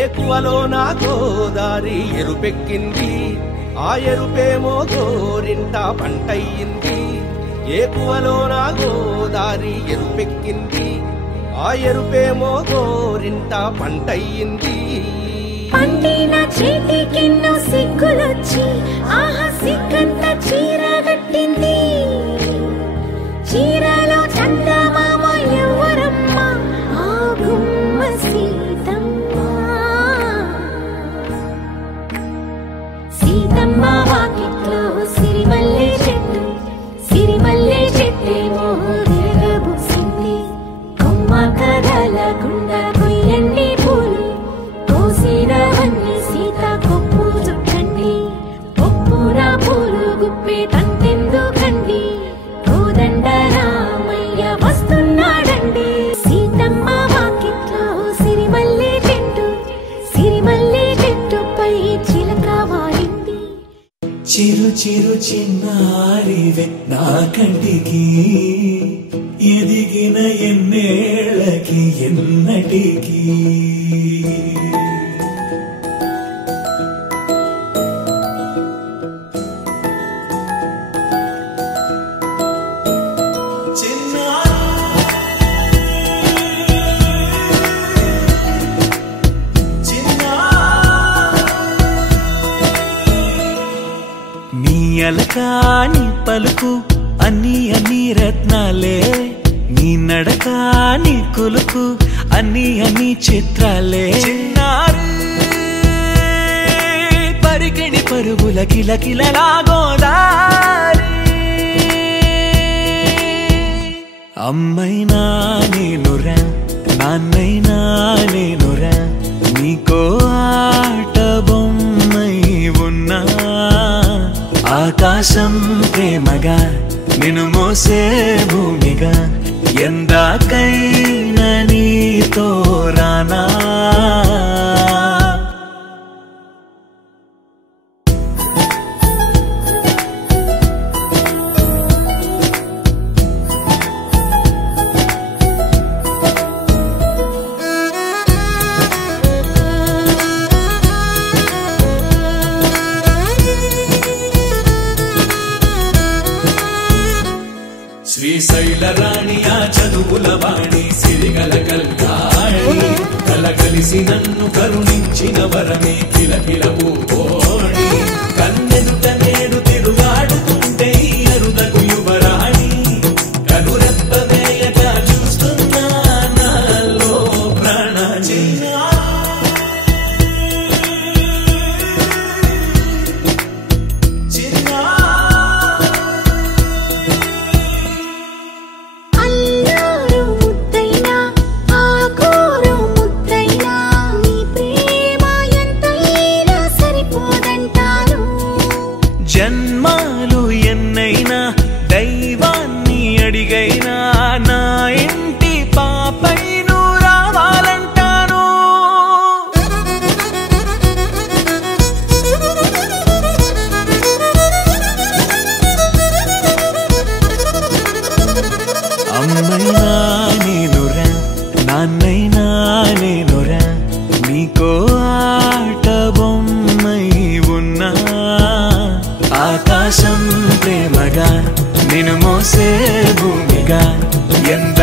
ఏకువలో నా గోదారి ఎరుపెక్కింది ఆ ఎరుపేమో గోరింట పంటయ్యింది ఏకువలో నా గోదారి ఎరుపెక్కింది ఆ ఎరుపేమో గోరింట పంటయ్యింది పండిన చేతికెన్నో సిగ్గులొచ్చి ఆహా సిగ్గంత చీర కట్టింది చీరలో చందమామ ఎవరమ్మ ఆ గుమ్మ సీతమ్మ సీతమ్మ వాకిట్లో సిరిమల్లె చెట్టేమో విరగబూసింది కొమ్మ కదలకుండా కొయ్యండి పూలు కోసిరవన్నీ సీత కొప్పు చుట్టండి ఒప్పున పూలు గుప్పే తంతెందుకండి కోదండ రామయ్య వస్తున్నాడండి సీతమ్మ వాకిట్లో సిరిమల్లె చెట్టుపై చిలక వాలింది చిరు చిరు చిన్నారివే నా కంటికి ఎదిగిన ఎన్నేళ్ళకి ఎన్నటికి అలకాని పలుకు అన్ని రత్నాలే నీ నడక నీ కులుకు అన్ని చిత్రాలే చిన్నారు పరికిణి పరుగుల కిలకిలలా గోదారి అమ్మైనా నేనురా నాన్నైనా నేనురా నీకో ఆట బొమ్మై ఉన్నా ఆకాశం ప్రేమగా నిన్ను మోసే భూమిగా ఎందాకైనా నీతో రానా శ్రీశైల రాణి ఆ చదువుల వాణి సిరిగల కల్యాణి కలగలిసి నన్ను కరుణించిన వరమే కిలకిల పూకోణి కన్నెదుట నేడు తిరుగాడుతుంటే అరుదకు యువరాణి కనురెప్ప వేయక చూస్తున్నా నాలో ప్రాణ జన్మాలు ఎన్నైనా దైవాన్ని అడిగైనా నా ఇంటి పాపై నువ్వు రావాలంటాను అమ్మైనా నేనురా నాన్నైనా నేనురా నీకో ఆట బొమ్మై ఉన్నా ఆకాశం ప్రేమగా నిన్ను మోసే భూమిగా ఎంత